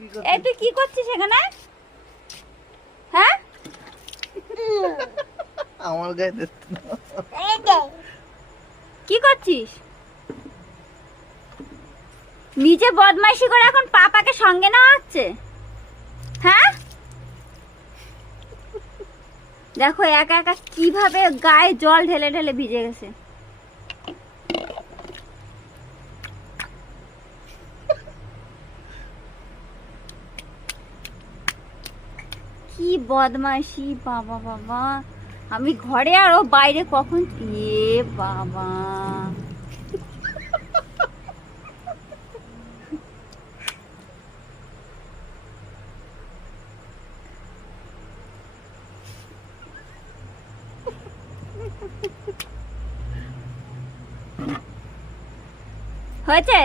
এই তুই কি করছিস এখানে? হ্যাঁ, আমার গায়ে কি করছিস? নিজে বদমাইশি করে এখন পাপাকে সঙ্গে নেওয়া হচ্ছে। হ্যাঁ, দেখো একা একা কিভাবে গায়ে জল ঢেলে ঢেলে ভিজে গেছে। কি বদমাইশি, বাবা বাবা। আমি ঘরে আর ও বাইরে কখন। এ বাবা, হয়েছে?